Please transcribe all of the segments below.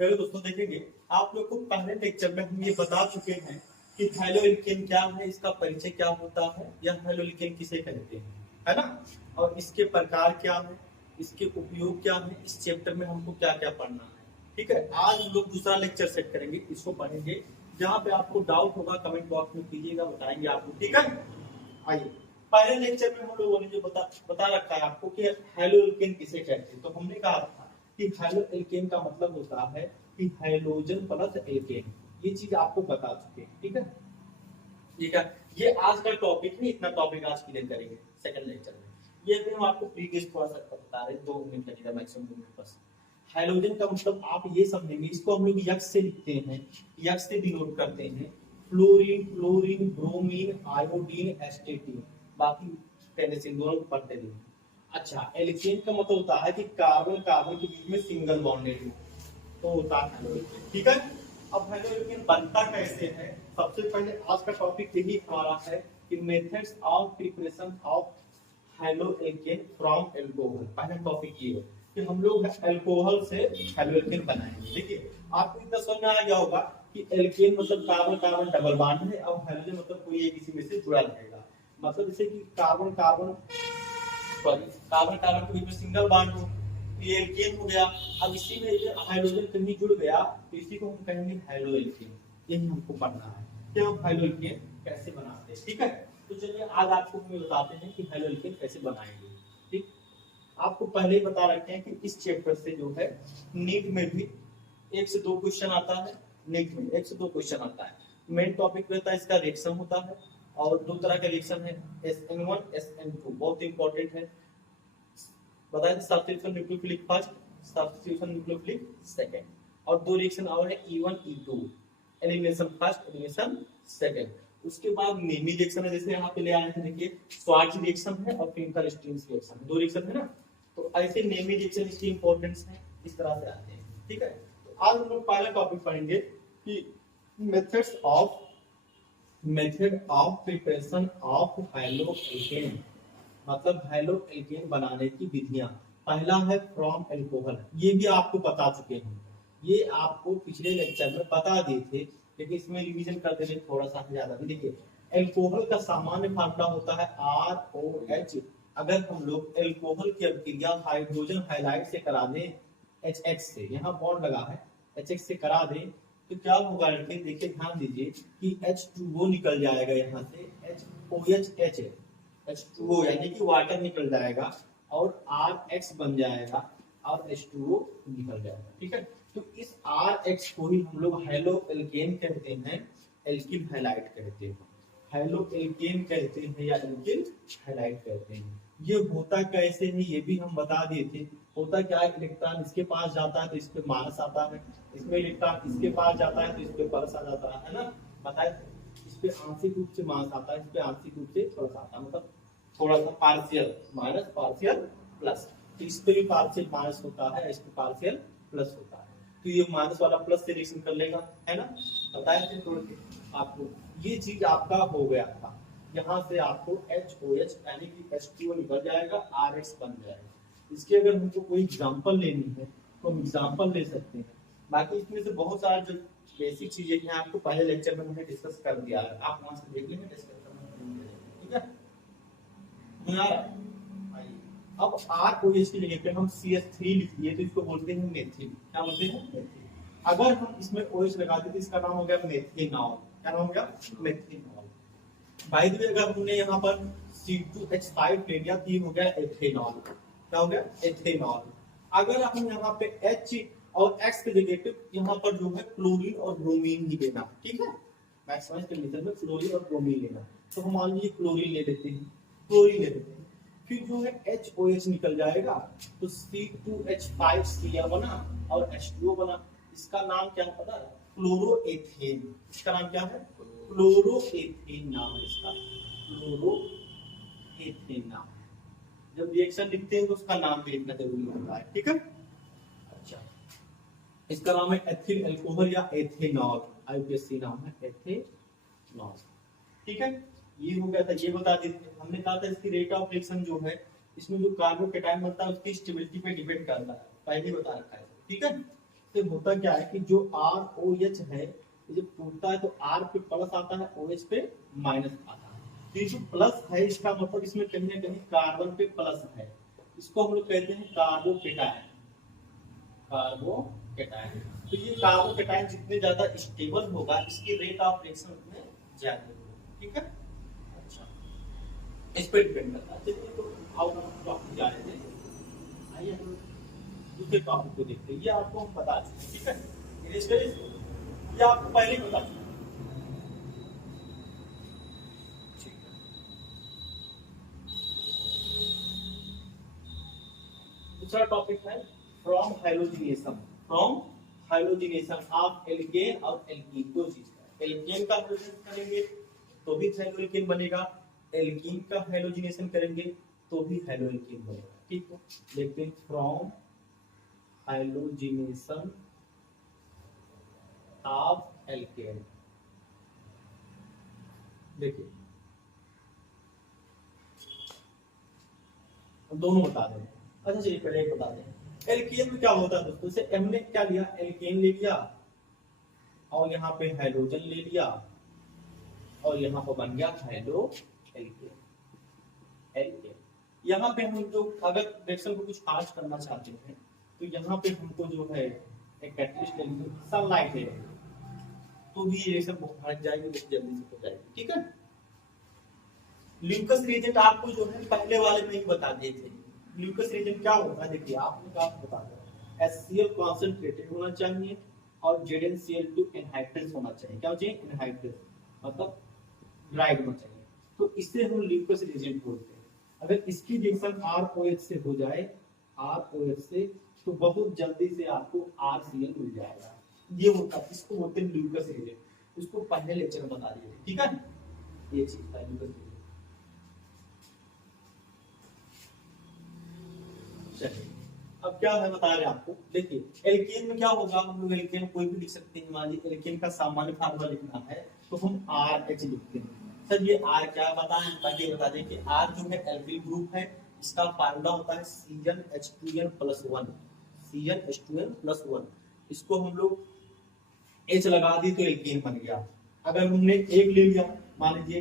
पहले दोस्तों देखेंगे, आप लोग को पहले लेक्चर में हम ये बता चुके हैं कि थाइरोइल्केन क्या है, इसका परिचय क्या होता है, या थाइरोइल्केन किसे कहते हैं, है ना। और इसके प्रकार क्या है, इसके उपयोग क्या है, इस चैप्टर में हमको क्या क्या पढ़ना है। ठीक है, आज हम लोग दूसरा लेक्चर सेट करेंगे, इसको पढ़ेंगे। जहाँ पे आपको डाउट होगा कमेंट बॉक्स में कीजिएगा, बताएंगे आपको। ठीक है, आइए। पहले लेक्चर में हम लोगों ने जो बता रखा है आपको कि हैलोएल्केन किसे कहते हैं, तो हमने कहा था कि हैलोएल्केन का मतलब होता है कि हैलोजन प्लस एल्केन। ये चीज आपको बता चुके हैं। ठीक है, ठीक है, ये आज का टॉपिक है, इतना टॉपिक आज क्लियर करेंगे सेकंड लेक्चर में। ये भी हम आपको प्रीवियस थोड़ा सा बता रहे हैं, 2 मिनट लगेगा मैक्सिमम 2 मिनट बस। हैलोजन का मतलब आप ये समझेंगे, इसको हम लोग यक्स से लिखते हैं, यक्स से डिनोट करते हैं, फ्लोरीन, क्लोरीन, ब्रोमीन, आयोडीन, एस्टेटिन। बाकी पेनिसिलिन दोनों पढ़ते हैं। अच्छा, एल्केन का मतलब होता है कि कार्बन कार्बन के बीच में सिंगल बॉन्डेड हो, तो होता है हैलोजन। ठीक है, अब हैलोजन बनता कैसे है, सबसे पहले आज का टॉपिक यही हमारा है कि methods of preparation of haloalkane from alcohol. पहला टॉपिक ये है कि हम लोग अल्कोहल से हैलोएल्केन बनाएंगे। देखिए, आपको इतना समझ में आ गया होगा कि एल्केन मतलब कार्बन कार्बन डबल बॉन्ड है, और हैलोजन मतलब कोई एक किसी में से जुड़ा रहेगा। मतलब जैसे कि कार्बन कार्बन के बीच में सिंगल बॉन्ड हो, ये एल्केन हो गया। अब इसी में हाइड्रोजन कहीं जुड़ गया तो इसी को हम कहेंगे हैलोएल्केन। यही हमको पढ़ना है कि हम हैलोएल्केन कैसे बनाते हैं। ठीक है, तो चलिए आज आपको हम बताते हैं कि हैलोएल्केन कैसे बनाएंगे। ठीक, आपको पहले ही बता रखे हैं कि इस चैप्टर से जो है नीट में भी 1 से 2 क्वेश्चन आता है। नीट में 1 से 2 क्वेश्चन आता है। मेन टॉपिक रहता है इसका रिएक्शन होता है, और 2 तरह का रिएक्शन है, SN1 SN2, बहुत इंपॉर्टेंट है। बताएं, substitution nucleophilic first, substitution nucleophilic second, और 2 रिएक्शन और है E1 E2, elimination first, elimination second. उसके बाद नेमी रिएक्शन है, जैसे यहाँ पे ले आए थे, देखिए स्वार्च रिएक्शन है और फिंकर स्टीन्स रिएक्शन, 2 रिएक्शन है ना। तो ऐसे नेमी रिएक्शन इसकी इंपॉर्टेंस है, इस तरह से आते हैं। ठीक है, तो आज हम लोग पहला टॉपिक पढ़ेंगे कि methods of preparation of haloalkane, मतलब हैलोएल्केन बनाने की विधियां। पहला है फ्रॉम अल्कोहल, ये भी आपको बता चुके हैं, ये आपको पिछले लेक्चर में बता दिए थे, लेकिन इसमें रिवीजन कर देंगे थोड़ा सा ज्यादा भी। देखिए, अल्कोहल का सामान्य फार्मूला होता है ROH। अगर हम लोग अल्कोहल की अभिक्रिया हाइड्रोजन हाइलाइड से करा दें, HX से, यहाँ बॉन्ड लगा है, HX से करा दें, तो क्या होगा लड़के, देखिए ध्यान दीजिए कि H2O निकल जाएगा, यहाँ से HOH H2O यानी कि वाटर निकल जाएगा, और RH बन जाएगा, और H2O निकल जाएगा। ठीक है, तो इस RH को ही हम लोग हैलोएल्केन कहते हैं, एल्किल हैलाइड कहते हैं, हैलोएल्केन कहते हैं या एल्किल हैलाइड कहते हैं। ये होता कैसे है ये भी हम बता दिए थे। होता क्या है, इलेक्ट्रॉन इसके पास जाता है तो इस पे माइनस आता है, इसमें इलेक्ट्रॉन इसके पास जाता है तो इस पे प्लस आ जाता है ना, बताए। इस पे आंशिक रूप से माइनस आता है, इस पे आंशिक रूप से प्लस आता है, मतलब थोड़ा सा पार्शियल माइनस पार्शियल प्लस। तो इस पे भी पार्शियल माइनस होता है, इस पे पार्शियल प्लस होता है, तो ये माइनस वाला प्लस से रिएक्शन कर लेगा, है ना, बताया थे तोड़ के आपको। ये चीज आपका हो गया था, यहाँ से आपको HOH यानी कि H2O निकल जाएगा, RH बन जाएगा। इसके अगर हमको कोई एग्जांपल लेनी है तो हम एग्जांपल ले सकते हैं। बाकी इसमें से बहुत सारा जो बेसिक चीजें हैं आपको पहले लेक्चर में हमने डिस्कस कर दिया है, आप वहां से देख लेंगे डिस्कशन में। ठीक है, अब ROH की जगह पे हम CH3 लिख दिए तो इसको बोलते हैं मेथिल। क्या बोलते हैं, मेथिल। अगर हम इसमें OH लगा दें तो इसका नाम हो गया मेथिनॉल। क्या नाम हो गया, मेथिनॉल। बाय द वे, अगर हमने यहाँ पर C2H5 ले लिया तो ये हो गया एथेनॉल। क्या हो गया, एथेनॉल। अगर हम यहाँ पे H और X के जगह पे यहाँ पर जो है क्लोरीन और ब्रोमीन ही लेना। ठीक है, मैक्सिमाइज कंडीशन में क्लोरीन और ब्रोमीन लेना, तो हम मान लीजिए क्लोरीन ले लेते हैं, क्लोरीन ले लेते हैं, फिर जो है HOH निकल जाएगा तो C2H5 बना और H2O बना। इसका नाम क्या पता है, क्लोरोएथेन। इसका नाम क्या है, क्लोरोएथेन नाम है इसका, क्लोरोएथेन नाम। जब रिएक्शन लिखते हैं तो उसका नाम भी लिखना जरूरी होता है। ठीक है, अच्छा, इसका नाम है एथिल अल्कोहल या एथेनॉल, IUPAC नाम है एथेनॉल। ठीक है, ये हो गया था, ये बता देते। हमने कहा था इसकी रेट ऑफ रिएक्शन जो है, इसमें जो कार्बोकैटायन बनता है उसकी स्टेबिलिटी पे डिपेंड करता है, पहले बता रखा है। ठीक है, से होता क्या है कि जो आर ओ एच है, ये जब टूटता है तो आर पे प्लस आता है, ओ एच पे माइनस आता है। तो ये जो प्लस है इसका मतलब इसमें कहीं ना कहीं कार्बन पे प्लस है, इसको हम लोग कहते हैं कार्बोकेटायन। कार्बोकेटायन, तो ये कार्बोकेटायन जितने ज्यादा स्टेबल होगा इसकी रेट ऑफ रिएक्शन उतने ज्यादा होगा, ठीक है। अच्छा, इस पे डिपेंड करता है। चलिए तो आओ हम टॉपिक जा रहे थे, आइए हम दूसरे टॉपिक को देखते हैं। ये आपको हम बता चुके हैं, ठीक है, ये आपको पहले ही बता चुके हैं, ठीक है। दूसरा टॉपिक है from halogenation. From halogenation of alkene और एल्कीन, दो चीज है। एल्केन का हाइलोजिनेशन करेंगे तो भी हाइलोएल्केन बनेगा, एल्कीन का हाइलोजिनेशन करेंगे तो भी हाइलोएल्केन बनेगा, ठीक है। देखते हैं फ्रॉम हाइलोजिनेशन ऑफ एल्केन। देखिए दोनों बता दें। अच्छा चलिए पहले एक बता दें, एल्केन में क्या होता है दोस्तों, से हमने क्या लिया, एल्केन ले लिया और यहाँ पे हाइड्रोजन ले लिया और यहाँ पर बन गया हाइड्रो एल्केन। एल्केन यहाँ पे हम जो अगर रिएक्शन को कुछ फास्ट करना चाहते हैं तो यहाँ पे हमको जो है एक कैटलिस्ट लेंगे, सनलाइट है तो भी ये सब हट जाएगी, बहुत जल्दी से हो जाएगी, ठीक है। ल्यूकस रिएजेंट आपको जो है पहले वाले में ही बता दिए थे। ल्यूकस रिएजेंट क्या होता है, देखिए आपने कहा बता दिया, HCl कॉन्सेंट्रेटेड होना चाहिए और ZnCl2 एनहाइड्रस होना चाहिए। क्या चाहिए, एनहाइड्रस, मतलब ड्राइड होना चाहिए, तो इससे हम ल्यूकस रिएजेंट बोलते हैं। अगर इसकी रिएक्शन ROH से हो जाए, ROH से, तो बहुत जल्दी से आपको RCl मिल जाएगा। ये होता है, इसको बोलते हैं ल्यूकस रिएजेंट। उसको पहले लेक्चर में बता दिए, ठीक है, ये चीज था ल्यूकस रिएजेंट। चलिए अब क्या है बता रहे हैं आपको, देखिए एल्केन में क्या होगा, हम लोग एल्केन कोई भी लिख सकते हैं। मान लीजिए एल्केन का सामान्य फार्मूला लिखना है तो हम RH लिखते हैं। सर ये R क्या बताएं, पहले बता दें कि R जो है एल्किल ग्रुप है, इसका फार्मूला होता है CnH2n+1, CnH2n+1। इसको हम लोग H लगा दी तो एल्केन बन गया। अगर हमने एक ले लिया, मान लीजिए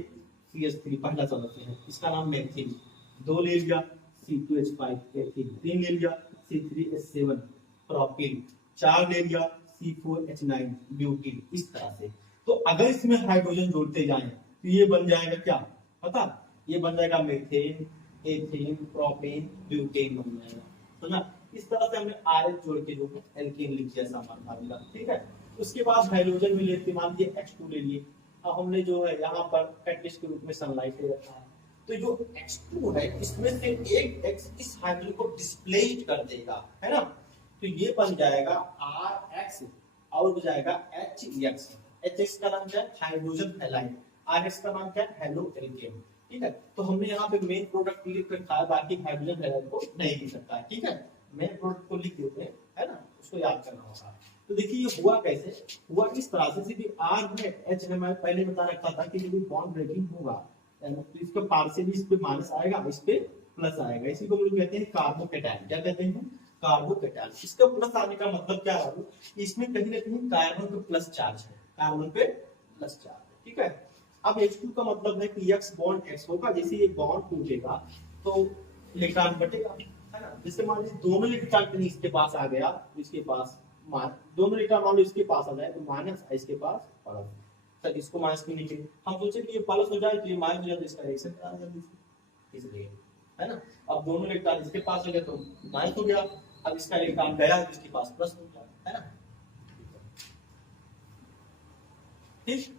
CH3 पहला समझते हैं, इसका नाम मेथिल। दो ले लिया C2H5 एथिल, तीन ले लिया C3H7 प्रोपिल, चार ले लिया C4H9 ब्यूटिल। इस तरह से तो अगर इसमें हाइड्रोजन जोड़ते जाएं तो ये बन जाएगा क्या पता, ये बन जाएगा मेथेन, एथेन, प्रोपेन, ब्यूटेन बन जाएगा, तो ना इस तरह से हमने RH जोड़ के जो है एल्केन लिख दिया सामान्य फार्मूला, ठीक है। उसके बाद हाइड्रोजन में लेते मान लीजिए H2 ले लिए, अब हमने जो है यहाँ पर कैटलिस्ट के रूप में सनलाइट ले रखा है, तो जो X2 है इसमें से एक X इस हाइड्रोजन को डिस्प्लेस्ड कर देगा, है ना, तो ये बन जाएगा RX और हो जाएगा HX। HX का नाम क्या है, हाइड्रोजन हैलाइड, RX का नाम क्या है, हेलो एल्केन, ठीक है। तो हमने यहाँ पे मेन प्रोडक्ट लिख रखा है, बाकी हाइड्रोजन हैलाइड को नहीं लिख सकता है, ठीक है। मेन प्रोडक्ट को लिख देते हैं, है ना, उसको याद करना होगा। तो देखिए ये हुआ कैसे, हुआ इस तरह से, सीधी R है, H है, मैं पहले बता रखा था कि यदि बॉन्ड ब्रेकिंग होगा तो इसका पार्शियली इस पे माइनस आएगा, इस पे प्लस आएगा, इसी को हम लोग कहते हैं कार्बोकेटायन। क्या कहते हैं, कार्बोकेटायन। इसका प्लस आने का मतलब क्या है, इसमें कहीं ना कहीं कार्बन पे प्लस चार्ज है, कार्बन पे प्लस चार्ज है, ठीक है। अब H2 का मतलब है कि X बॉन्ड X होगा, जैसे ये बॉन्ड टूटेगा तो इलेक्ट्रॉन बटेगा, है ना। जैसे मान लीजिए दोनों इलेक्ट्रॉन कहीं इसके पास आ गया, इसके पास दोनों इलेक्ट्रॉन मान लो इसके पास आ जाए तो माइनस, इसके पास प्लस, तो इसको माइनस क्यों लिखे, हम सोचे कि ये प्लस हो जाए तो ये माइनस हो जाए, तो इसका रिएक्शन करा जल्दी से, इसलिए, है ना। अब दोनों इलेक्ट्रॉन इसके पास हो गया तो माइनस हो गया, अब इसका इलेक्ट्रॉन गया तो इसके पास प्लस हो गया, है ना, ठीक।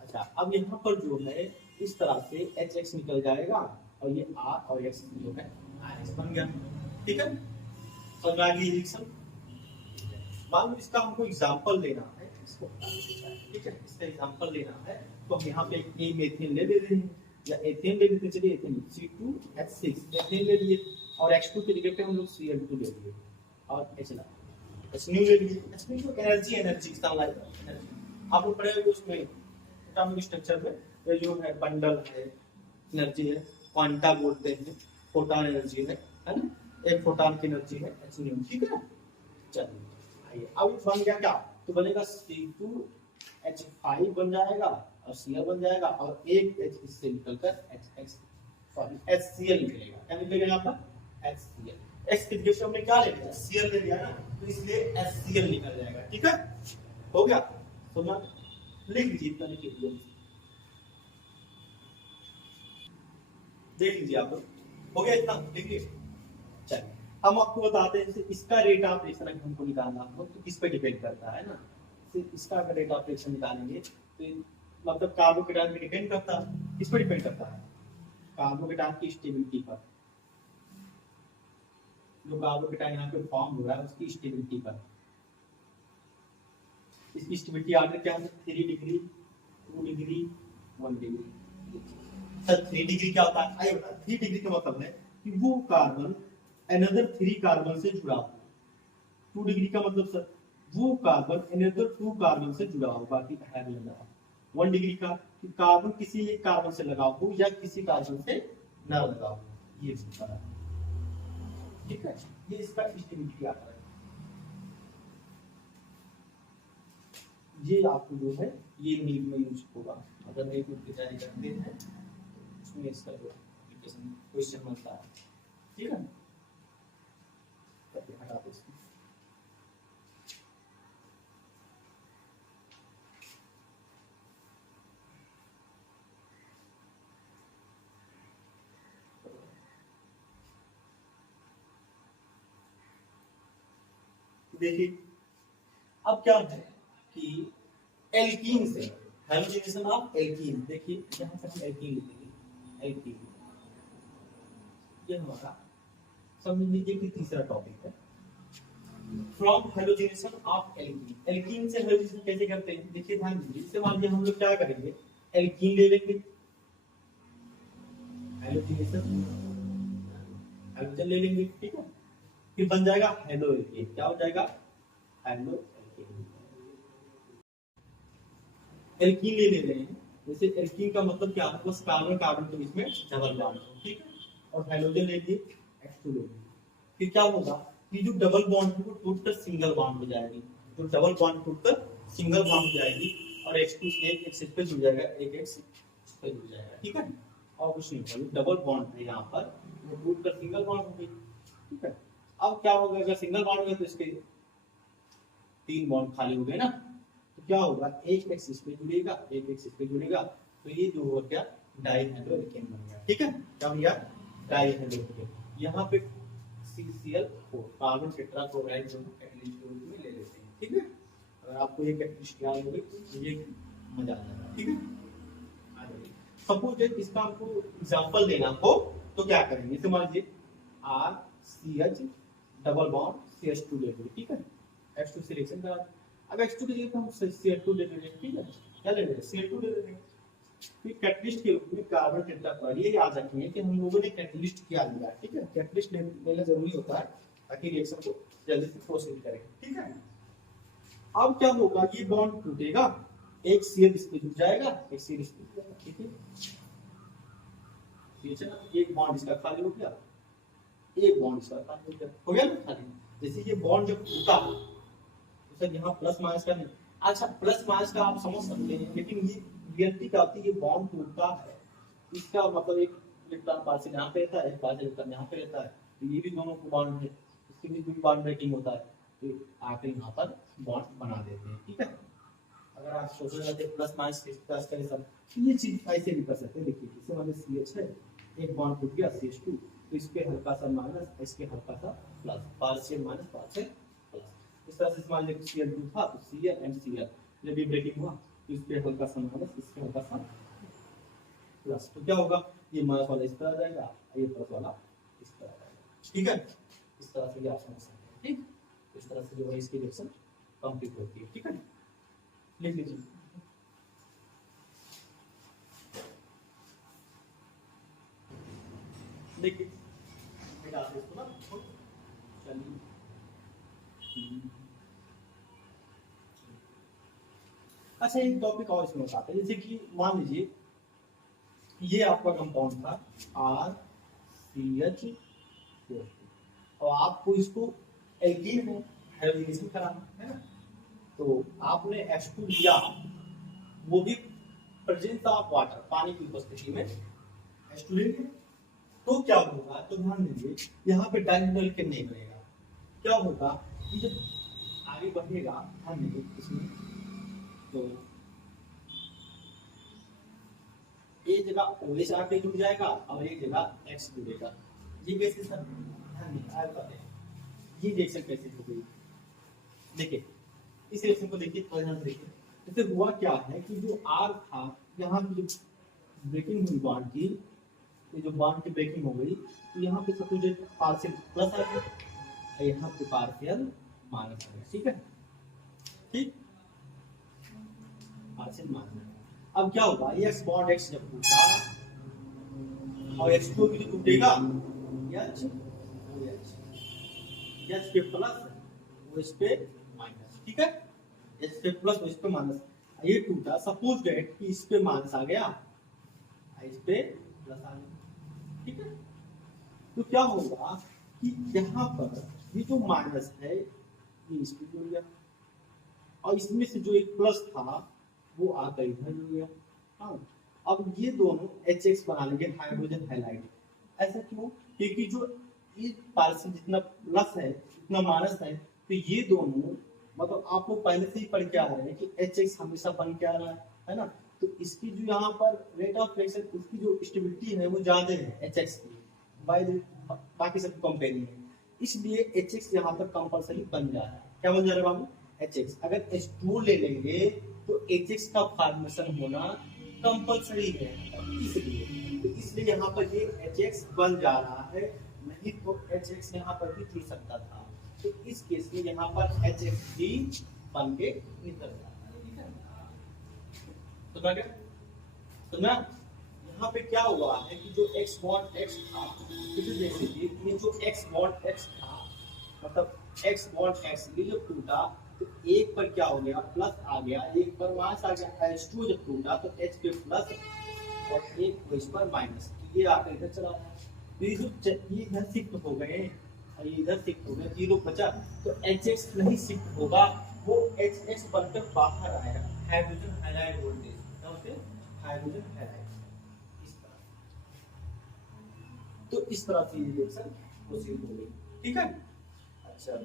अच्छा अब यहाँ पर जो है इस तरह से HX निकल जाएगा और ये R और X जो है RX बन गया, ठीक है। समझ आ गई रिएक्शन। मान लो इसका हमको एग्जांपल लेना है, इसको ठीक है, इसका एग्जांपल लेना है तो हम यहाँ पे एक मेथिन ले लेते हैं या एथेन ले लेते हैं। चलिए एथेन C2H6 एथेन ले लिए और X2 की जगह पे हम लोग Cl2 ले लिए और H HNu ले लिए। HNu जो एनर्जी सनलाइट एनर्जी आप लोग पढ़ेंगे उसमें एटॉमिक स्ट्रक्चर में, ये जो है बंडल है, एनर्जी है, क्वांटा बोलते हैं, फोटॉन एनर्जी है ना, एक फोटॉन की एनर्जी है HNu, ठीक है। चलिए अब ये बन गया क्या, तो बनेगा C2H5 बन जाएगा और Cl बन जाएगा और एक H इससे निकलकर HCl निकलेगा। क्या निकलेगा यहाँ पर HCl। X की जगह हमने क्या ले लिया Cl ले लिया ना, तो इसलिए HCl निकल जाएगा। ठीक है, हो गया। सुना, लिख लीजिए, इतना लिख लीजिए, देख लीजिए आप लोग, हो गया इतना, लिख लीजिए। चलिए हम आपको बताते हैं, जैसे इसका रेट ऑफ रिएक्शन हमको निकालना हो तो किस पे डिपेंड करता है ना, इसका अगर रेट ऑफ रिएक्शन निकालेंगे तो मतलब कार्बोकेटायन पे डिपेंड करता है। किस पे डिपेंड करता है, कार्बोकेटायन की स्टेबिलिटी पर। जो कार्बोकेटायन यहाँ पे फॉर्म हो रहा है उसकी स्टेबिलिटी पर। इसकी स्टेबिलिटी आगे क्या है, 3 degree, 2 degree, 1 degree. Sir 3 degree क्या होता है, आइए बता। 3 डिग्री का मतलब है कि वो कार्बन अनदर 3 कार्बन से जुड़ा हो। 2 डिग्री का मतलब सर वो कार्बन अनदर 2 कार्बन से जुड़ा हो, बाकी है भी लगा। 1 डिग्री का कि कार्बन किसी एक कार्बन से लगा हो या किसी कार्बन से ना लगा हो, ये होता है। ठीक है, ये इसका स्टेबिलिटी आता है। ये आपको जो है ये नीट में यूज होगा, अगर नीट में तैयारी करते हैं उसमें इसका जो एप्लीकेशन क्वेश्चन बनता है। ठीक है, हटा दो इसको। देखिए अब क्या है कि एल्कीन से हाइड्रोजनेशन ऑफ एल्कीन, देखिए यहां पर हम एल्कीन लिखेंगे। एल्कीन ये हमारा समझ लीजिए कि तीसरा टॉपिक है, from hydrogenation of alkene. Alkene से हाइड्रोजनेशन कैसे करते हैं, देखिए ध्यान दीजिए। इससे मान लीजिए हम लोग क्या करेंगे, एल्कीन ले लेंगे, हाइड्रोजनेशन हाइड्रोजन ले लेंगे। ठीक है, फिर बन जाएगा हेलो एल्कीन। क्या हो जाएगा, हेलो एल्कीन। एल्कीन ले रहे हैं, जैसे एल्कीन का मतलब क्या है, बस कार्बन कार्बन के बीच में डबल बॉन्ड। ठीक है, और हाइड्रोजन ले लिए, H2 ले लिए। फिर क्या होगा कि जो डबल बॉन्ड है वो टूटकर सिंगल बॉन्ड हो जाएगी। तो डबल बॉन्ड टूटकर सिंगल बॉन्ड हो जाएगी और H2 एक एक्सिस पे जुड़ जाएगा, एक एक्सिस पे जुड़ जाएगा। ठीक है, और कुछ नहीं होगा, डबल बॉन्ड है यहाँ पर, वो टूटकर सिंगल बॉन्ड हो गई। ठीक है, अब क्या होगा, अगर सिंगल बॉन्ड में तो इसके 3 बॉन्ड खाली हो गए ना, तो क्या होगा, एक एक्सिस पे जुड़ेगा, एक एक्सिस पे जुड़ेगा, तो ये जो होगा क्या, डाइहाइड्रोएल्केन बन गया। ठीक है, क्या बन गया, डाइहाइड्रोएल्केन। यहाँ पे CCl4 कार्बन टेट्राक्लोराइड जो कैटलिस्ट के रूप में ले लेते हैं। ठीक है, अगर आपको ये कैटलिस्ट याद होगी तो ये मजा आ जाएगा। ठीक है, सपोज इसका आपको एग्जांपल देना हो तो क्या करेंगे, जैसे मान लीजिए RCH डबल बॉन्ड CH2 ले लेंगे। ठीक है, H2 से रिएक्शन करा, अब H2 की जगह पे हम Cl2 ले लेंगे। ठीक है, क्या ले लेंगे, Cl2 ले लेंगे। फिर कैटलिस्ट के रूप में कार्बन टेट्राक्लोराइड, ये याद रखिए कि हम लोगों ने कैटलिस्ट क्या लिया। ठीक है, कैटलिस्ट लेना जरूरी होता है ताकि रिएक्शन को जल्दी से प्रोसीड करें। ठीक है, अब क्या होगा, ये बॉन्ड टूटेगा, एक Cl इस पे जुड़ जाएगा, एक Cl इस पे जुड़ जाएगा। ठीक है, एक बॉन्ड इसका खाली हो गया, एक बॉन्ड इसका खाली हो गया ना खाली। जैसे ये बॉन्ड जब टूटा तो सर यहाँ प्लस माइनस का नहीं, अच्छा प्लस माइनस का आप समझ सकते हैं, लेकिन ये रियलिटी क्या होती है, ये बॉन्ड टूटता है, इसका मतलब एक इलेक्ट्रॉन पार्टिकल यहाँ पे रहता है, एक पार्टिकल इलेक्ट्रॉन यहाँ पे रहता है, तो ये भी दोनों को बॉन्ड है, इसके बीच भी बॉन्ड ब्रेकिंग होता है, तो आके यहाँ पर बॉन्ड बना देते हैं। ठीक है, अगर आप सोच रहे थे प्लस माइनस प्लस का सब, तो ये चीज ऐसे भी कर सकते हैं। देखिए इससे वाले CH है, एक बॉन्ड टूट गया CH2, तो इसके हल्का सा माइनस, इसके हल्का सा plus, partial minus partial plus. इस तरह से मान लीजिए Cl2 था तो Cl एंड Cl जब भी ब्रेकिंग हुआ तो इस पे हल्का सा माइनस, इसके हल्का सा प्लस, तो क्या होगा, ये माइनस वाला इस तरह जाएगा, ये प्लस वाला इस तरह जाएगा। ठीक है, इस तरह से भी आप समझ सकते हैं। ठीक, इस तरह से जो है इसकी रिएक्शन कंप्लीट होती है। ठीक है, लिख लीजिए। देखिए बेटा इसको ना, चलिए अच्छा एक टॉपिक और इसमें बताते हैं, जैसे कि मान लीजिए ये आपका कंपाउंड था RCH और आपको इसको एल्कीन है हाइड्रोजनेशन कराना है ना। तो आपने H2 लिया, वो भी प्रेजेंस ऑफ वाटर, पानी की उपस्थिति में H2 ले लिया, तो क्या होगा, तो ध्यान दीजिए यहाँ पे डायगोनल के नहीं बनेगा। क्या होगा कि जब आगे बढ़ेगा, ध्यान दीजिए इसमें, तो एक जगह OH आके जुड़ जाएगा और एक जगह X जुड़ेगा। ये कैसे सर, ध्यान दीजिए आप बताते हैं ये रिएक्शन कैसे हो गई। देखिए इस रिएक्शन को देखिए, थोड़ा ध्यान से देखिए। जैसे हुआ क्या है कि जो R था, यहाँ की जो ब्रेकिंग हुई बॉन्ड की, ये जो बॉन्ड की ब्रेकिंग हो गई, तो यहाँ पे सपोज पार्शियल प्लस आ गया, यहाँ पे पार्शियल माइनस आ गया। ठीक है, ठीक, पार्शियल माइनस। अब क्या होगा, ये X बॉन्ड X जब टूटा और H2 भी टूटेगा, H पे प्लस OH पे माइनस। ठीक है, H पे प्लस OH पे माइनस, ये टूटा, सपोज दैट कि इस पे माइनस आ गया, इस पे प्लस आ गया। ठीक है, तो क्या होगा कि यहाँ पर ये जो माइनस है ये इस पे जुड़ गया और इसमें से जो एक प्लस था वो आकर इधर जुड़ गया। हाँ, अब ये दोनों HX बना लेंगे, हाइड्रोजन हैलाइड। ऐसा क्यों, क्योंकि जो ये पार्शियल जितना प्लस है उतना माइनस है, तो ये दोनों मतलब आप लोग पहले से ही पढ़ के आ रहे हैं कि HX हमेशा बन के आ रहा है ना। तो इसकी जो यहाँ पर रेट ऑफ रिएक्शन, इसकी जो स्टेबिलिटी है वो ज्यादा है HX की बाय बाकी सब कंपेरिजन में, इसलिए HX यहाँ पर कंपलसरी बन जा रहा है। क्या बन जा रहा है बाबू, HX। अगर H2 ले लेंगे तो HX का फॉर्मेशन होना कंपलसरी है, इसलिए यहाँ पर ये HX बन जा रहा है, नहीं तो HX यहाँ पर भी जुड़ सकता था। तो इस केस में यहाँ पर HX भी बन के निकल जाता है। तो क्या, तो ना यहाँ पे क्या हुआ है कि जो X बॉन्ड X था, जैसे ये जो X बॉन्ड X था, मतलब X बॉन्ड X ये जब टूटा तो एक पर क्या हो गया, प्लस आ गया, एक पर माइनस आ गया। H2 जब टूटा तो H पे प्लस और एक को इस पर माइनस, ये आकर इधर चला गया। तो ये इधर शिफ्ट हो गए और ये इधर शिफ्ट हो गया, 0 बचा, तो HX नहीं शिफ्ट होगा, वो HX बनकर बाहर आएगा, hydrogen halide voltage, hydrogen halide. तो इस तरह से रिएक्शन प्रोसीड हो गई। ठीक है, अच्छा,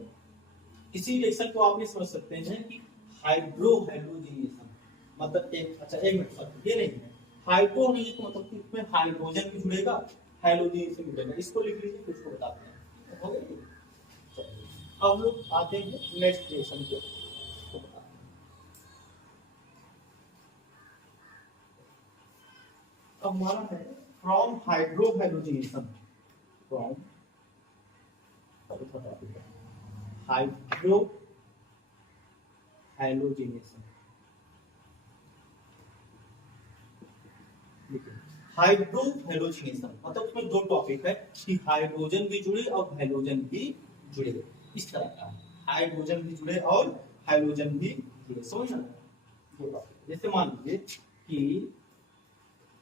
इसी रिएक्शन को आप ये समझ सकते हैं कि हाइड्रोजनेशन, मतलब एक, अच्छा एक मिनट सर, ये नहीं है हाइड्रोजनेशन का मतलब कि इसमें हाइड्रोजन भी जुड़ेगा, हाइड्रोजनेशन भी जुड़ेगा। इसको लिख लीजिए, कुछ को बताते हैं, हो गया। अब लोग आते हैं नेक्स्ट रिएक्शन को बताते हैं। अब हमारा है from hydrogenation, from hydro halogenation. Hydro halogenation मतलब उसमें दो टॉपिक है कि हाइड्रोजन भी जुड़े और हैलोजन भी जुड़े, इस तरह का हाइड्रोजन भी जुड़े और हैलोजन भी जुड़े, समझ ना। दो टॉपिक, जैसे मान लीजिए कि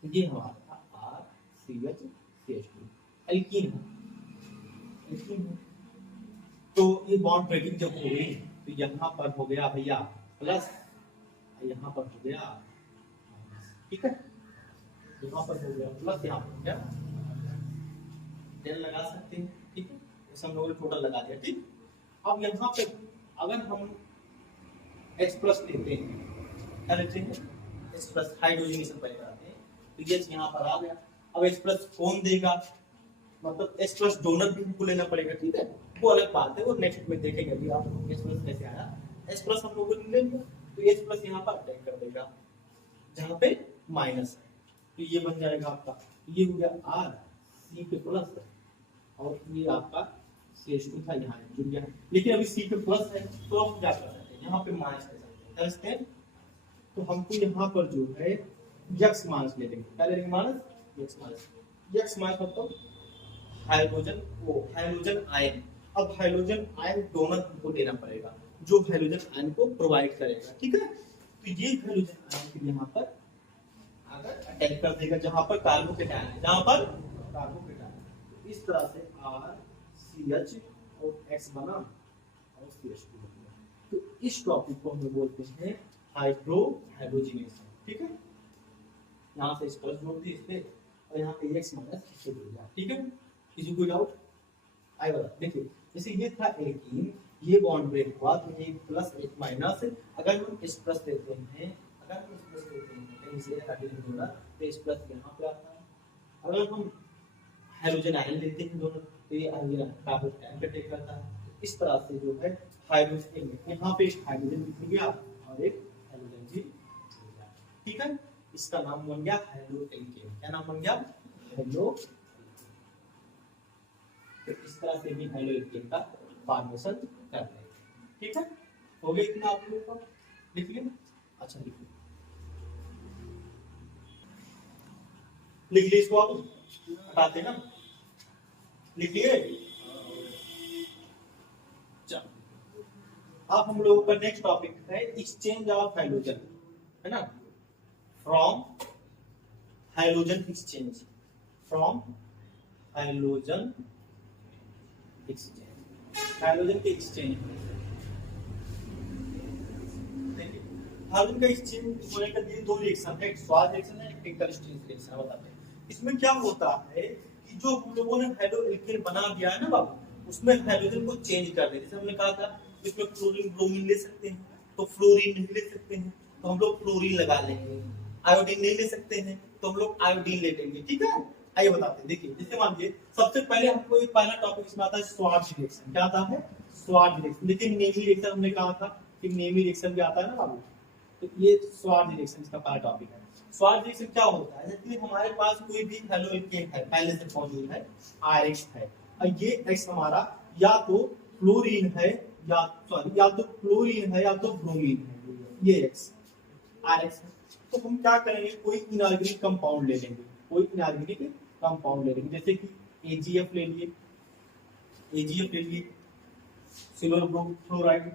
ये हमारा RCH2 एल्कीन है, तो ये बॉन्ड ब्रेकिंग जब हो गई तो यहाँ पर हो गया भैया प्लस, यहाँ पर हो गया माइनस। ठीक है, यहाँ पर हो गया प्लस, यहाँ पर हो गया डेल लगा सकते हैं। ठीक है, इसे हम लोगों ने टोटल लगा दिया। ठीक, अब यहाँ पे अगर हम H प्लस लेते हैं, क्या लेते हैं, H प्लस हाइड्रोजनेशन पहले कराते हैं, तो H यहाँ पर आ गया। अब H प्लस कौन देगा, मतलब H प्लस डोनर भी हमको लेना पड़ेगा। ठीक है, वो अलग बात है, वो नेक्स्ट में देखेंगे। अभी आप H प्लस कैसे आया, H प्लस हम लोगों ने ले लिया, तो H प्लस यहाँ पर अटैक कर देगा जहाँ पे माइनस है, तो ये बन जाएगा आपका, ये हो गया R C पे प्लस और ये आपका CH2 था, यहाँ जुड़ गया। लेकिन अभी C पे प्लस है तो आप क्या कर सकते हैं, यहाँ पे माइनस कर सकते हैं। तो हमको यहाँ पर जो है X माइनस ले लेंगे, क्या ले लेंगे, minus X minus. X minus मतलब हाइड्रोजन, वो हाइड्रोजन आयन। अब हाइड्रोजन आयन डोनर हमको देना पड़ेगा जो हाइड्रोजन आयन को प्रोवाइड करेगा। ठीक है, तो ये हाइड्रोजन आयन यहाँ पर अगर अटैक कर देगा जहां पर कार्बोकेटायन है, जहां पर कार्बोकेटायन, इस तरह से RCH और X बना और CH2 हो गया। तो इस टॉपिक को हम लोग बोलते हैं हाइड्रोजनेशन। ठीक है, यहाँ से प्लस जोड़ दिए इस पे और यहाँ पे X माइनस इससे जुड़ गया। ठीक है, किसी कोई डाउट आए बता। देखिए जैसे ये था एल्कीन, ये बॉन्ड ब्रेक हुआ तो ये प्लस एक माइनस, अगर हम इस प्लस लेते हैं, अगर हम इस प्लस लेते हैं कहीं से हाइड्रोजन जोड़ा तो इस प्लस यहाँ पे आता है। अगर हम हाइड्रोजन आयन लेते हैं दोनों तो ये हाइड्रोजन कार्बन आयन का टेक करता है। इस तरह से जो है हाइड्रोजन यहाँ पे एक हाइड्रोजन लिख गया और एक हाइड्रोजन भी लिख गया। ठीक है, इसका नाम बन गया हाइड्रोएल्केन। क्या नाम बन गया? हाइड्रो। तो इस तरह से भी हाइड्रोएल्केन का फॉर्मेशन कर रहे हैं। ठीक है, हो गया इतना आप लोगों का? लिख लिया? अच्छा लिख लिया, लिख ली इसको, आप हटाते ना, लिख लिए? चलो अब हम लोगों का नेक्स्ट टॉपिक है एक्सचेंज ऑफ हाइड्रोजन, है ना? From hydrogen exchange, from hydrogen exchange, hydrogen के एक्सचेंज। हाइड्रोजन का एक्सचेंज होने का दो रिएक्शन है, एक स्वाद रिएक्शन है, एक इंटरस्टेंस रिएक्शन। बताते हैं इसमें क्या होता है कि जो हम लोगों ने हाइड्रोएल्केन बना दिया है ना बाबू, उसमें हाइड्रोजन को चेंज कर देते। जैसे हमने कहा था इसमें फ्लोरीन ब्रोमीन ले सकते हैं, तो फ्लोरीन नहीं ले सकते हैं तो हम लोग फ्लोरीन लगा लेंगे। आयोडीन नहीं ले सकते हैं तो हम लोग आयोडीन ले लेंगे। ठीक है, आइए बताते हैं। देखिए जैसे मान लीजिए सबसे पहले हमको एक पहला टॉपिक इसमें आता है स्वार्ट्ज रिएक्शन। क्या आता है? Swarts reaction. देखिए नेमी रिएक्शन हमने कहा था कि नेमी रिएक्शन भी आता है ना बाबू, तो ये स्वार्ट्ज रिएक्शन इसका पहला टॉपिक है। स्वार्ट्ज रिएक्शन क्या होता है? जैसे हमारे पास कोई भी हाइड्रोएल्केन है पहले से मौजूद है, RH है, और ये X हमारा या तो फ्लोरीन है या तो क्लोरीन है या तो ब्रोमीन है, ये X RH है। तो हम क्या करेंगे, कोई इनऑर्गेनिक कंपाउंड ले लेंगे, कोई इनऑर्गेनिक कंपाउंड ले लेंगे, जैसे कि AgF ले लिए, AgF ले लिए, सिल्वर फ्लोराइड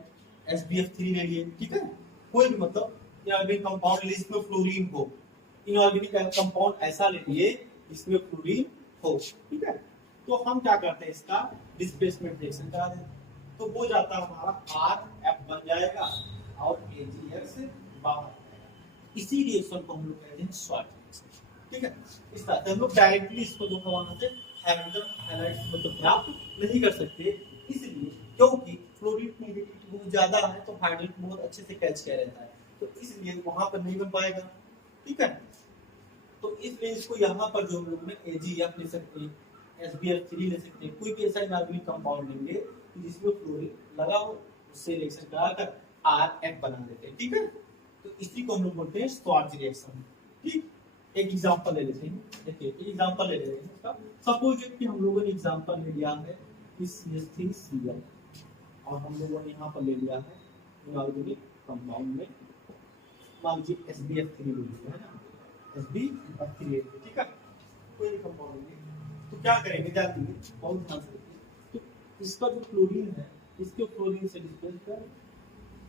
SbF3 ले लिए। ठीक है, कोई भी मतलब इनऑर्गेनिक कंपाउंड ले जिसमें फ्लोरीन हो, इनऑर्गेनिक कंपाउंड ऐसा ले लिए जिसमें फ्लोरीन हो। ठीक है, तो हम क्या करते हैं, इसका डिस्प्लेसमेंट रिएक्शन करा देते हैं, तो वो जाता हमारा RF बन जाएगा और AgX बाहर आएगा। इसी रिएक्शन को हम लोग कहते हैं स्वार्ट्ज रिएक्शन। ठीक है, इस तरह से हम लोग डायरेक्टली इसको जो वहां से हाइड्रोजन हाइलाइट्स मतलब प्राप्त नहीं कर सकते, इसलिए क्योंकि फ्लोरीन की नेगेटिविटी बहुत ज्यादा है तो हाइड्रोजन बहुत अच्छे से कैच किया रहता है, तो इसलिए वहां पर नहीं बन पाएगा। ठीक है, तो इसलिए इसको यहाँ पर जो हम लोग ने AgF ले सकते हैं, SbF3 ले सकते हैं, कोई भी ऐसा इनऑर्गेनिक कंपाउंड लेंगे जिसमें फ्लोरीन लगा हो, उससे रिएक्शन कराकर RF बना देते हैं। ठीक है, तो इसी को हम लोग बोलते हैं स्वार्ट्ज रिएक्शन। ठीक, एक एग्जांपल ले लेते हैं। देखिए एक एग्जांपल ले लेते हैं इसका। सपोज कि हम लोगों ने एग्जांपल ले लिया है इस CH3Cl और हम लोगों ने यहाँ पर ले लिया है इनऑर्गेनिक कंपाउंड में मान लीजिए SbF3 ले लिया है ना, SbF3। ठीक है, कोई भी कंपाउंड लेंगे तो क्या करेंगे, जाती है बहुत ध्यान से देखिए, तो इसका जो क्लोरीन है इसके क्लोरीन से डिस्प्लेस कर,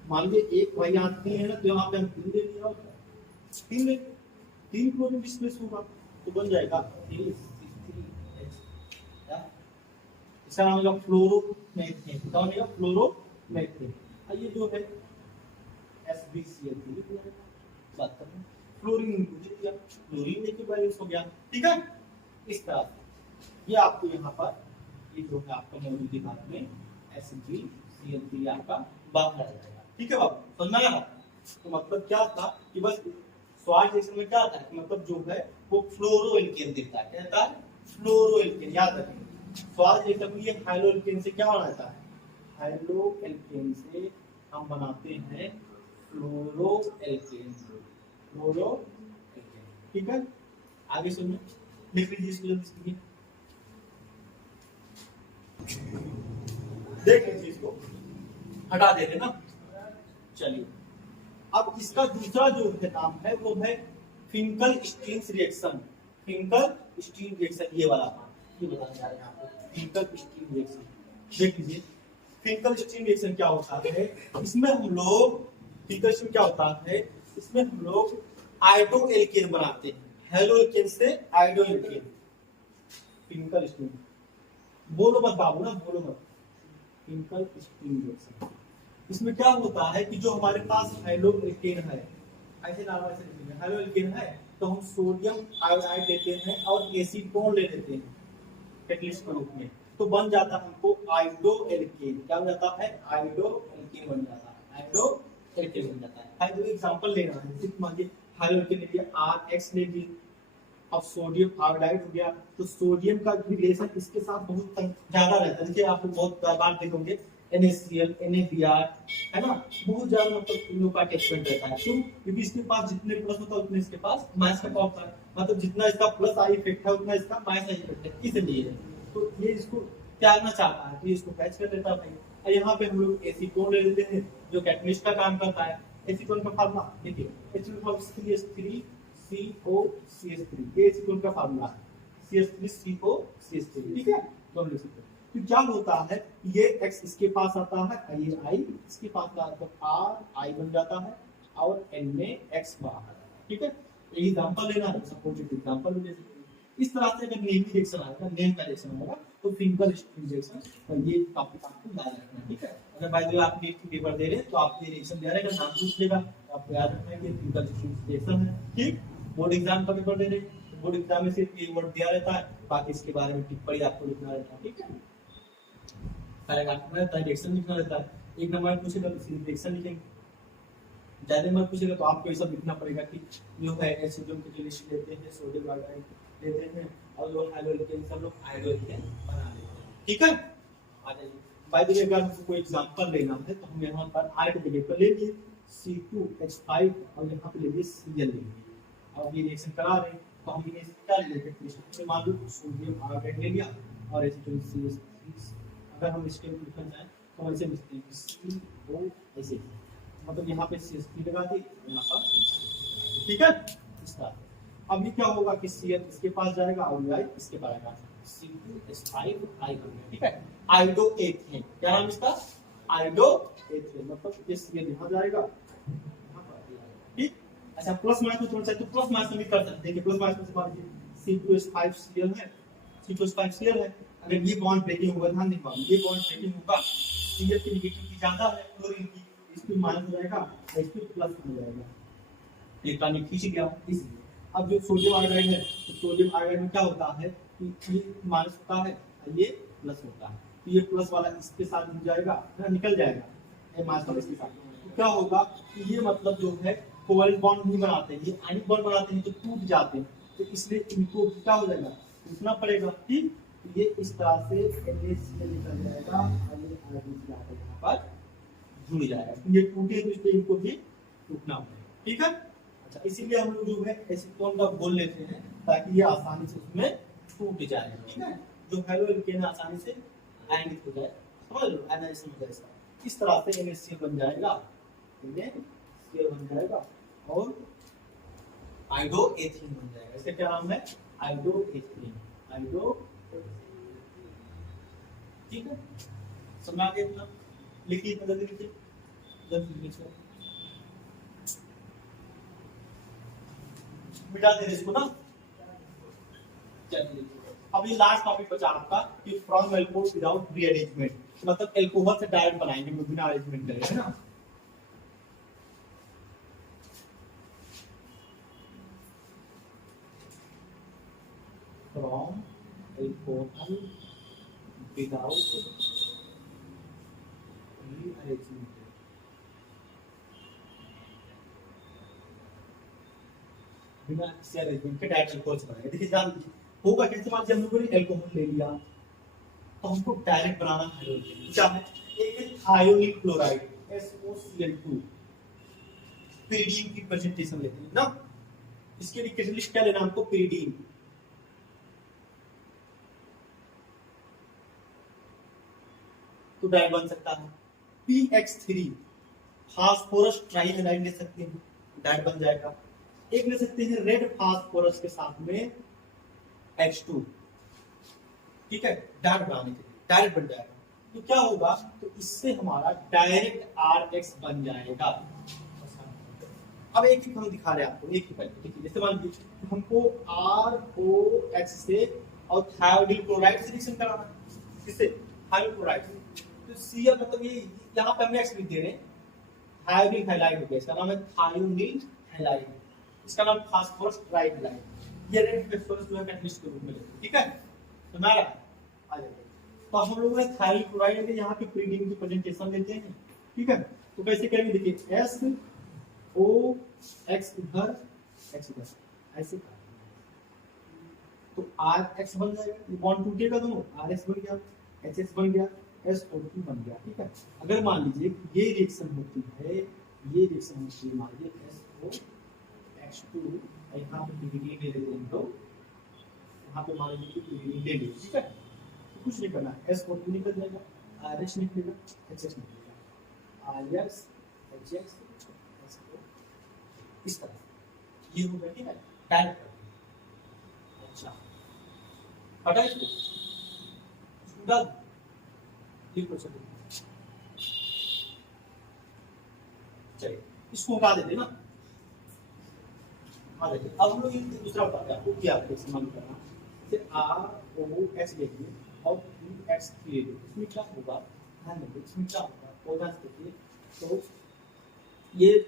मान लीजिए एक भाई यहाँ 3 है ना, तो यहाँ पे हम 3 ले लिया, 3 क्लोरीन डिस्प्लेस होगा तो बन जाएगा 3C3H। इसका नाम होगा फ्लोरोमेथेन। क्या बनेगा? फ्लोरोमेथेन। और ये जो है SbCl3 बात कर रहे हैं, फ्लोरीन को दे दिया, फ्लोरीन लेके बैलेंस हो गया। ठीक है, इस तरह से ये आपको यहाँ पर ये जो है आपका मौजूद दिमाग में SbCl3 आपका बाहर आ जाएगा। ठीक है बाबू, समझ में आया? तो मतलब क्या था कि बस स्वार्ट्ज रिएक्शन में क्या आता है, मतलब जो है वो फ्लोरोएल्केन देता है। क्या देता है? फ्लोरोएल्केन। याद रखें स्वार्ट्ज रिएक्शन में ये हाइड्रोएल्केन से क्या बनाता है, हाइड्रोएल्केन से हम बनाते हैं फ्लोरोएल्केन, फ्लोरोएल्केन। ठीक है, आगे सुनिए, लिख लीजिए इसको जल्दी, देख लीजिए, इसको हटा देते ना। चलिए अब इसका दूसरा जो नाम है वो है फिंकल-स्टीन्स रिएक्शन। फिंकल-स्टीन रिएक्शन, ये वाला ये बताने जा रहे हैं आपको, फिंकल-स्टीन रिएक्शन। देख लीजिए फिंकल-स्टीन रिएक्शन क्या होता है, इसमें हम लोग फिंकल-स्टीन क्या होता है, इसमें हम लोग आयोडोएल्केन बनाते हैं, हेलोएल्केन से आयोडोएल्केन। फिंकल-स्टीन बोलो मत बाबू ना, बोलो मत, ट्विंकल स्ट्रिंग रिएक्शन। इसमें क्या होता है कि जो हमारे पास हैलो एल्केन है, ऐसे नाम ऐसे लिखेंगे, हैलो एल्केन है, तो हम सोडियम आयोडाइड लेते हैं और एसीटोन ले लेते हैं कैटलिस्ट के रूप में, तो बन जाता है हमको आयोडो एल्केन। क्या बन जाता है? आयोडो एल्केन बन जाता है, आयोडो एल्केन बन जाता है। आइए तो एग्जांपल लेना है, सिर्फ मान लीजिए हैलो एल्केन ले लिया, RX ले लिया, अब सोडियम आयोडाइड हो गया, तो सोडियम का रिलेशन इसके साथ बहुत ज्यादा रहता है। देखिए आप बहुत बार देखोगे NaCl, NaBr, है ना, बहुत ज्यादा मतलब इन लोगों का अटैचमेंट रहता है। क्यों? क्योंकि इसके पास जितने प्लस होता है उतने इसके पास माइनस का होता है, मतलब जितना इसका प्लस आई इफेक्ट है उतना इसका माइनस आई इफेक्ट है, इसलिए तो ये इसको त्यागना चाहता है, तो इसको कैच कर लेता है भाई। यहाँ पे हम लोग एसीटोन ले लेते हैं जो कैटलिस्ट का काम करता है। एसीटोन का फार्मूला देखिए, CH3 COCH3, ये एसीटोन का फार्मूला है, CH3 COCH3, ठीक है। तो हम लिख सकते हैं, तो क्या होता है, ये X इसके पास आता है, ये I इसके पास आता है, तो R I बन जाता है और N में X बाहर, ठीक है। ये एग्जांपल लेना है, सपोज एग्जांपल ले सकते हैं। इस तरह से अगर नेम रिएक्शन आएगा, नेम का रिएक्शन आएगा, तो ट्विंकल स्ट्रिंग रिएक्शन, और ये टॉपिक आपको याद रखना है, ठीक है। अगर बाय द वे आप नीट की पेपर दे रहे हैं तो आप ये रिएक्शन दे रहे हैं, अगर नाम पूछ लेगा तो आपको याद रखना है कि ट्विंकल स्ट्रिंग रिएक्शन है, ठीक। बोर्ड एग्जाम का पेपर दे रहे हैं, बोर्ड एग्जाम में सिर्फ ये वर्ड दिया रहता है, बाकी इसके बारे में टिप्पणी आपको लिखना रहता है, ठीक है। पैराग्राफ में रिएक्शन लिखना रहता है, एक नंबर पूछेगा तो सिर्फ रिएक्शन लिखेंगे, ज्यादा नंबर पूछेगा तो आपको ये सब लिखना पड़ेगा कि जो है सोडियम के लिस्ट लेते हैं, सोडियम आयोडाइड लेते हैं, और जो हैलो एल्केन सब लोग आयोडो एल्केन बना लेते हैं, ठीक है। आ जाइए, बाय द वे अगर हमको कोई एग्जांपल लेना है तो हम यहाँ पर R के जगह पर ले लिए C2H5 और यहाँ पे ले लिए Cl ले लिए। अब ये रिएक्शन करा रहे हैं तो हम ये क्या ले लेते हैं, मान लो सोडियम आयोडाइड ले लिया और एसीटोन CH3, अगर हम इसके लिखना चाहें तो ऐसे लिखते हैं CO ऐसे, मतलब यहाँ पे CH3 लगा दी यहाँ पर, ठीक है। इस तरह अब ये क्या होगा कि CH इसके पास जाएगा और I इसके पास आएगा, C2H5 I हो गया, ठीक है। आयोडो एथेन, क्या नाम इसका? आयोडो एथेन, मतलब ये CH यहाँ जाएगा यहाँ पर, ठीक। अच्छा प्लस माइनस में थोड़ा सा तो प्लस माइनस में भी कर सकते हैं कि प्लस माइनस में मान लीजिए C2H5 Cl है, C2H5 Cl है, अगर ये बॉन्ड ब्रेकिंग होगा, ध्यान दें ये बॉन्ड ब्रेकिंग होगा, Cl की नेगेटिविटी ज्यादा है क्लोरीन की, इसकी माइनस हो जाएगा, इसकी प्लस हो जाएगा, इलेक्ट्रॉन खींच गया इसलिए। अब जो सोडियम आयोडाइड है, तो सोडियम आयोडाइड में क्या होता है कि ये माइनस होता है और ये प्लस होता है, तो ये प्लस वाला इसके साथ जुड़ जाएगा ना, निकल जाएगा, ये माइनस वाला इसके साथ, तो क्या होगा कि ये मतलब जो है कोवैलेंट बॉन्ड नहीं बनाते हैं, ये आयनिक बॉन्ड बनाते हैं तो टूट जाते हैं, तो इसलिए इनको क्या हो जाएगा, टूटना पड़ेगा, ठीक। तो ये इस तरह से NaCl निकल जाएगा और ये हाइड्रोजन जाकर यहाँ पर जुड़ जाएगा, तो ये टूटे तो इसलिए इनको भी टूटना पड़ेगा, ठीक है। अच्छा इसीलिए हम लोग जो है एसीटोन का बोल लेते हैं ताकि ये आसानी से उसमें टूट जाए, ठीक है। जो हैलो एल्केन आसानी से आयनिक हो जाए, समझ लो, आयनाइजेशन हो जाए, इस तरह से NaCl बन जाएगा, NaCl बन जाएगा और आयोडो एथेन बन जाएगा। इसका क्या नाम है? आयोडो एथेन, आयोडो, ठीक है। समझ आ गया? लिखिए जल्दी लिखिए, जल्दी लिखिए, मिटा दे इसको ना। चलिए अब ये लास्ट टॉपिक बचा आपका कि फ्रॉम अल्कोहल विदाउट रीअरेंजमेंट, मतलब अल्कोहल से डायरेक्ट बनाएंगे बिना अरेंजमेंट करे, है ना। फ्रॉम अल्कोहल विदाउट रीअरेंजमेंट, बिना किसी अरेंजमेंट के डायरेक्ट अल्कोहल से बनाएंगे। देखिए जान होगा कैसे, मान लीजिए हम लोगों ने अल्कोहल ले लिया तो हमको डायरेक्ट बनाना है, क्या है, एक है थायोनिल क्लोराइड SOCl2, पिरीडीन की प्रेजेंटेशन लेते हैं ना, इसके लिए कैटलिस्ट क्या लेना हमको, पिरीडीन, तो डाई बन सकता है। PX3 फास्फोरस ट्राइहाइड्राइड ले सकते हैं, डाई बन जाएगा। एक ले सकते हैं रेड फास्फोरस के साथ में H2, ठीक है, डार्क बनाने के लिए, डायरेक्ट बन जाएगा। तो क्या होगा, तो इससे हमारा डायरेक्ट RX बन जाएगा। अब एक ही हम दिखा रहे हैं आपको, एक ही पहले देखिए, जैसे मान लीजिए हमको ROH से और थायोनिल क्लोराइड से रिएक्शन कराना है, किससे, थायोनिल क्लोराइड से, तो सी मतलब ये यहाँ पे हमने एक्स लिख दे रहे हैं, थायोनिल हैलाइड हो गया, इसका नाम है थायोनिल हैलाइड, इसका नाम फास्फोरस ट्राइहैलाइड, ये रेड फास्फोरस जो है कैटलिस्ट के रूप में लेते हैं, ठीक है। तो मेरा आ जाएगा, तो हम लोगों ने थाइल क्लोराइड के यहाँ पे प्रीडिंग की प्रेजेंटेशन लेते हैं, ठीक है। तो कैसे करेंगे, देखिए एस ओ एक्स इधर एक्स इधर ऐसे, तो आर एक्स बन जाएगा, बॉन्ड टूटेगा दोनों, आर एक्स बन गया, एच एक्स बन गया, SO2 बन गया, ठीक है। अगर मान लीजिए ये रिएक्शन होती है, ये रिएक्शन होती है, मान लीजिए SOX2, यहाँ पे PVD ले लेते हैं तो यहाँ पे मान लीजिए PVD ले लीजिए, ठीक है। तो कुछ नहीं करना, SO2 निकल जाएगा, RH निकलेगा, HX निकलेगा, RX HX SO, इस तरह ये होगा, ठीक है, डायरेक्ट। अच्छा हटा इसको डाल, चलिए इसको हटा देते ना, हाँ देखिए अब हम लोग ये दूसरा बताते हैं आपको क्या इस्तेमाल करना, जैसे ROX देखिए और QX3 देखिए, इसमें क्या होगा, ध्यान रखिए इसमें क्या होगा, पौधा देखिए तो ये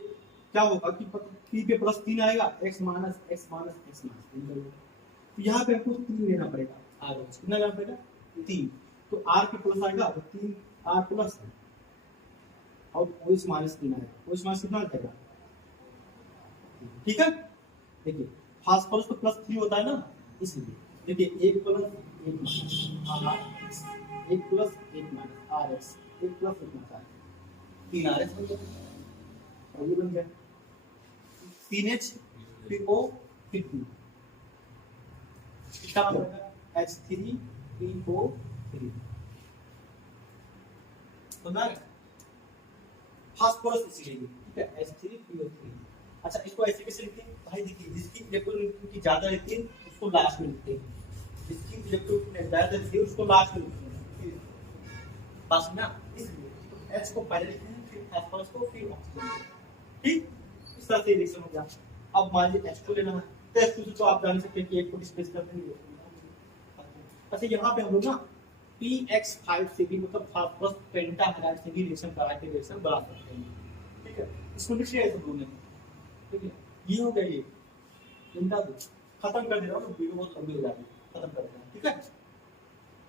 क्या होगा कि P पे +3 आएगा, X minus X minus X minus 3 करेगा, तो यहाँ पे हमको 3 लेना पड़ेगा, R कितना लेना पड़ेगा 3, तो R के प्लस आएगा तो 3 R प्लस और OH माइनस 3 आएगा, OH माइनस कितना आ जाएगा, ठीक है। देखिए फास्फोरस तो +3 होता है ना, इसलिए देखिए 1 plus 1 minus R, 1 plus 1 minus RX, 1 plus 1 minus R, 3 RX बन गया, और ये बन गया 3H फिर O फिर 2, क्या बनेगा H3PO3, तो ना फास्फोरस इसीलिए, ठीक है, H3PO3। अच्छा इसको ऐसे कैसे लिखते हैं भाई, देखिए जिसकी इलेक्ट्रोनेगेटिविटी ज्यादा रहती है उसको लास्ट में लिखते हैं, जिसकी इलेक्ट्रोनेगेटिविटी ज्यादा रहती है उसको लास्ट में लिखते हैं, बस ना, इसलिए H को पहले लिखते हैं, फिर फास्फोरस को, फिर ऑक्सीजन, ठीक, इस तरह से रिएक्शन हो गया। अब मान लीजिए H2 लेना है, तो H2 से तो आप जान सकते हैं कि एक को डिस्प्लेस करते हैं। अच्छा यहाँ पे हम लोग ना PX5 से भी मतलब फास्फोरस पेंटाहाइड्राइड से भी रिएक्शन करा के रिएक्शन बना सकते हैं, ठीक है। इसको लिख लिया सब लोगों ने, ठीक है, ये हो गया, ये चिंता दो खत्म कर दे रहा हूँ, वीडियो बहुत लंबी हो जाएगी, खत्म कर देना, ठीक है।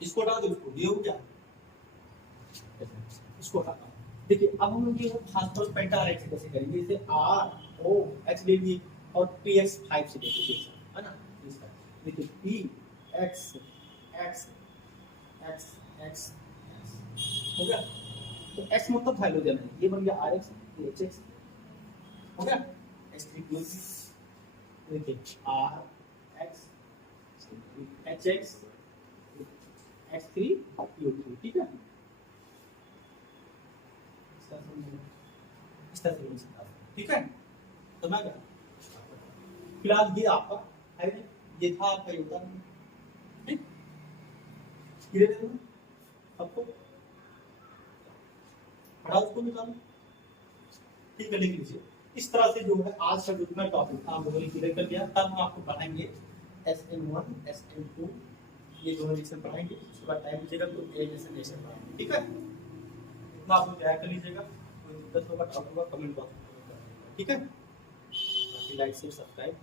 इसको हटा दो, इसको ये हो गया, इसको हटा, देखिए अब हम लोग ये फास्फोरस पेंटाहाइड्राइड से कैसे करेंगे, जैसे ROH ले लिए और PX5 से देखिए, है ना, देखिए PX X X X हो गया, तो X मतलब हाइड्रोजन है, ये बन गया RX, ये HX हो गया, H3PO3, देखिए RX HX H3PO3, ठीक है, इस तरह से, ठीक है। तो मैं फिलहाल ये आपका है, ये था आपका योगदान, ठीक, सबको पढ़ा उसको निकालो, ठीक है, लिख लीजिए। इस तरह से जो है आज का जितना टॉपिक था हम लोगों ने क्लियर कर लिया, तब हम आपको पढ़ाएंगे SN1 SN2, ये दोनों रिएक्शन पढ़ाएंगे, उसके बाद टाइम लीजिएगा तो रिएक्शन पढ़ाएंगे, ठीक है। इतना आप लोग तैयार कर लीजिएगा, कोई दिक्कत होगा डाउट होगा कमेंट बॉक्स में, ठीक है, लाइक शेयर सब्सक्राइब